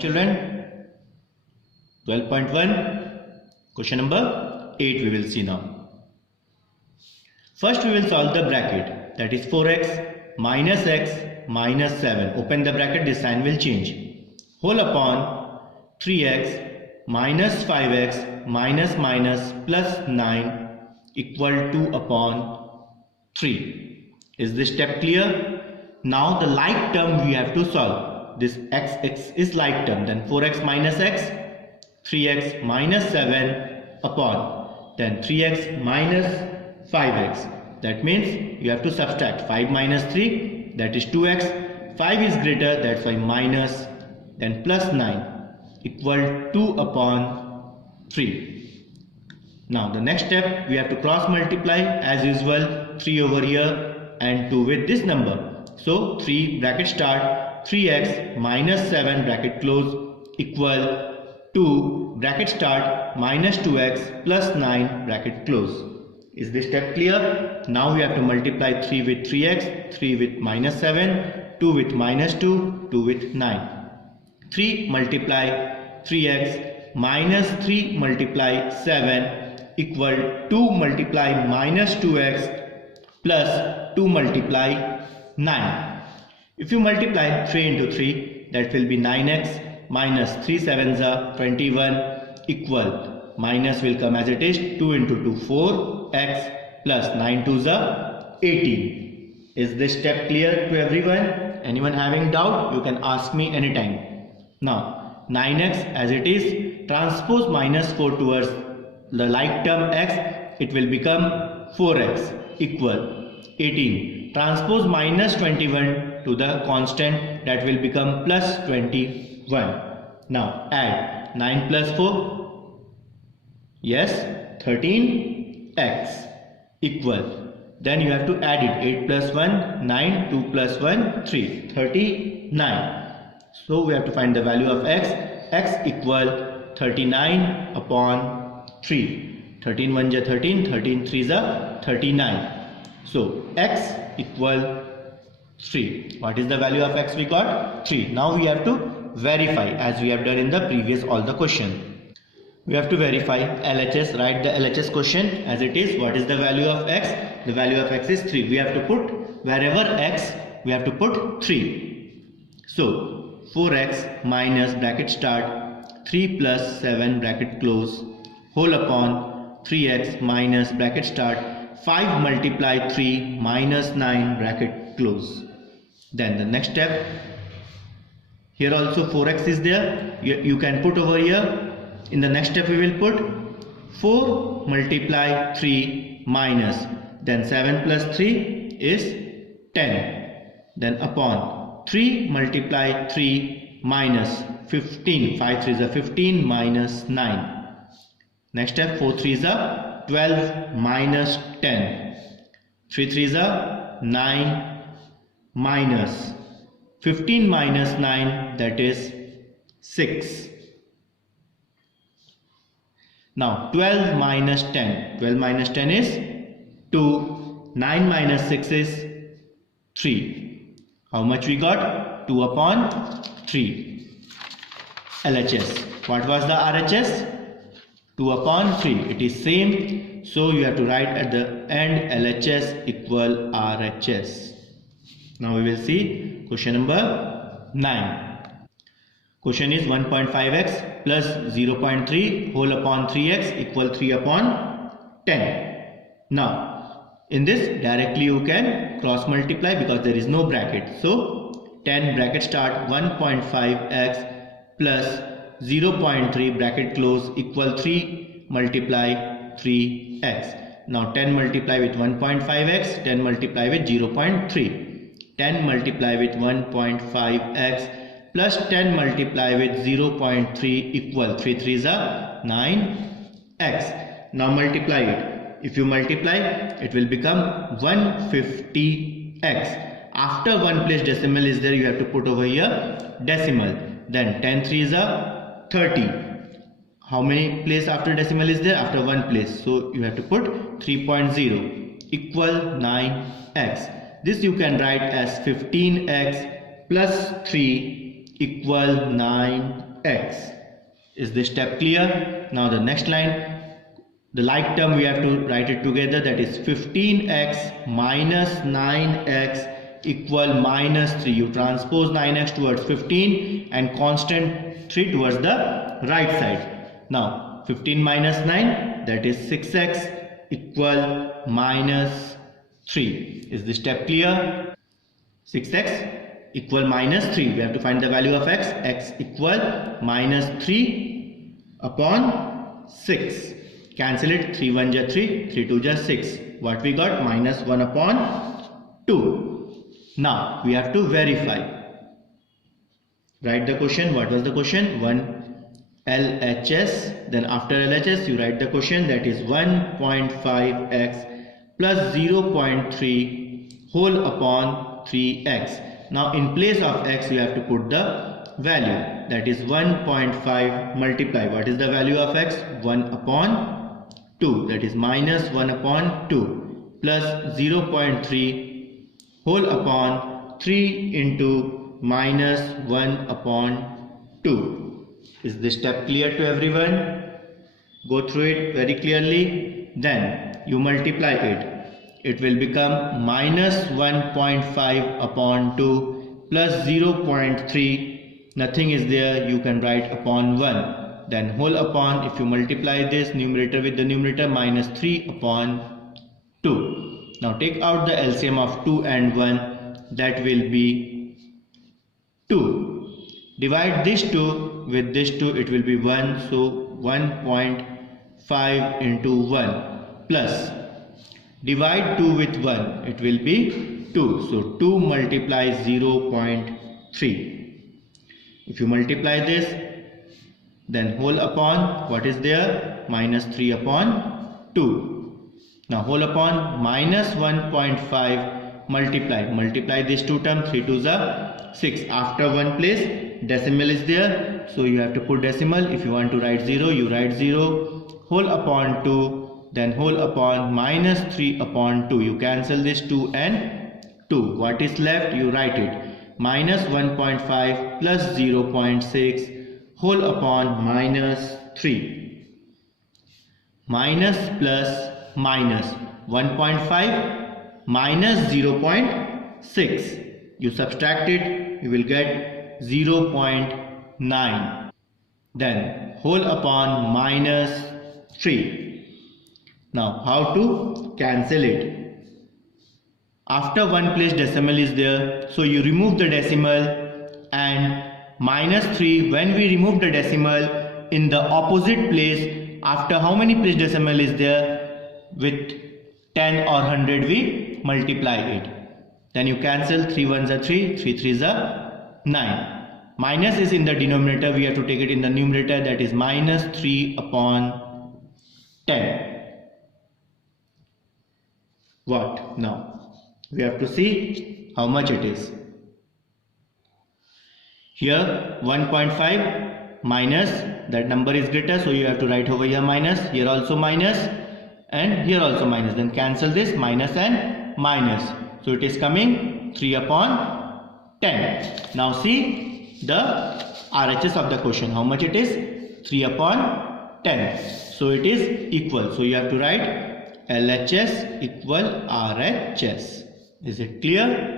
children? 12.1. Question number 8 we will see now. First we will solve the bracket, that is 4x minus x minus 7. Open the bracket, this sign will change. Whole upon 3x minus 5x minus minus plus 9 equal to upon 3. Is this step clear? Now the like term we have to solve. This x is like term, then 4x minus x, 3x minus 7 upon, then 3x minus 5x. That means you have to subtract 5 minus 3, that is 2x. 5 is greater, that's why minus, then plus 9 equal 2 upon 3. Now the next step, we have to cross multiply as usual, 3 over here and 2 with this number. So 3 bracket start, 3x minus 7 bracket close equal 2 bracket start minus 2x plus 9 bracket close. Is this step clear? Now we have to multiply 3 with 3x, 3 with minus 7, 2 with minus 2, 2 with 9. 3 multiply 3x minus 3 multiply 7 equal 2 multiply minus 2x plus 2 multiply 9. If you multiply 3 into 3, that will be 9x minus 3 7s are 21 equal, minus will come as it is, 2 into 2 4x plus 9 2s are 18. Is this step clear to everyone? Anyone having doubt, you can ask me anytime. Now 9x as it is, transpose minus 4 towards the like term x, it will become 4x equal 18. Transpose minus 21 to the constant, that will become plus 21. Now add 9 plus 4, yes, 13x equal, then you have to add it, 8 plus 1 9, 2 plus 1 3, 39. So we have to find the value of x equal 39 upon 3. 13 1 is 13, 13 3 is 39. So x equal 3. What is the value of x we got? 3. Now we have to verify as we have done in the previous all the question. We have to verify LHS, write the LHS question as it is. What is the value of x? The value of x is 3. We have to put wherever x, we have to put 3. So 4x minus bracket start 3 plus 7 bracket close whole upon 3x minus bracket start 5 multiply 3 minus 9 bracket close. Then the next step, here also 4x is there, you can put over here. In the next step we will put 4 multiply 3 minus, then 7 plus 3 is 10, then upon 3 multiply 3 minus 15, 5 3 is a 15 minus 9. Next step, 4 3 is a 12 minus 10, 3 3 is a 9 minus 15 minus 9, that is 6. Now 12 minus 10, 12 minus 10 is 2, 9 minus 6 is 3. How much we got? 2 upon 3. LHS. What was the RHS? 2 upon 3. It is same. So you have to write at the end LHS equal RHS. Now we will see question number 9. Question is 1.5x plus 0.3 whole upon 3x equal 3 upon 10. Now in this directly you can cross multiply because there is no bracket. So 10 bracket start 1.5x plus 0.3 bracket close equal 3 multiply 3x. Now 10 multiply with 1.5x, 10 multiply with 0.3. 10 multiply with 1.5x plus 10 multiply with 0.3 equal 3 3s are 9x. Now multiply it. If you multiply, it will become 150x. After one place decimal is there, you have to put over here decimal. Then 10 3s are 30. How many place after decimal is there? After one place. So you have to put 3.0 equal 9x. This you can write as 15x plus 3 equal 9 x. Is this step clear? Now the next line, the like term we have to write it together, that is 15x minus 9x equal minus 3. You transpose 9x towards 15 and constant 3 towards the right side. Now 15 minus 9, that is 6x equal minus 3. Is this step clear? 6x equal minus 3. We have to find the value of x. X equal minus 3 upon 6. Cancel it. 3 1 ja 3, 3 2 ja 6. What we got? Minus 1 upon 2. Now we have to verify. Write the quotient. What was the quotient? 1 LHS. Then after LHS you write the quotient, that is 1.5x plus 0.3 whole upon 3x. Now in place of x you have to put the value, that is 1.5 multiply. What is the value of x? 1 upon 2, that is minus 1 upon 2 plus 0.3 whole upon 3 into minus 1 upon 2. Is this step clear to everyone? Go through it very clearly. Then you multiply it. It will become minus 1.5 upon 2 plus 0.3. Nothing is there. You can write upon 1. Then whole upon, if you multiply this numerator with the numerator, minus 3 upon 2. Now take out the LCM of 2 and 1. That will be 2. Divide this 2 with this 2. It will be 1. So 1.5 into 1 plus. Divide 2 with 1, it will be 2. So 2 multiplies 0.3. If you multiply this, then whole upon, what is there? Minus 3 upon 2. Now whole upon minus 1.5 multiply. Multiply this two term, 3 2s are 6. After one place, decimal is there. So you have to put decimal. If you want to write 0, you write 0. Whole upon 2. Then whole upon minus 3 upon 2. You cancel this 2 and 2. What is left? You write it. Minus 1.5 plus 0.6 whole upon minus 3. Minus plus minus 1.5 minus 0.6. You subtract it. You will get 0.9. Then whole upon minus 3. Now how to cancel it? After one place decimal is there, so you remove the decimal, and minus 3, when we remove the decimal, in the opposite place, after how many place decimal is there, with 10 or 100 we multiply it. Then you cancel. 3 1s are 3, 3 3s are 9. Minus is in the denominator, we have to take it in the numerator, that is minus 3 upon 10. What? Now we have to see how much it is. Here 1.5 minus, that number is greater, so you have to write over here minus, here also minus, and here also minus. Then cancel this minus and minus. So it is coming 3 upon 10. Now see the RHS of the question. How much it is? 3 upon 10. So it is equal. So you have to write LHS equal RHS. Is it clear?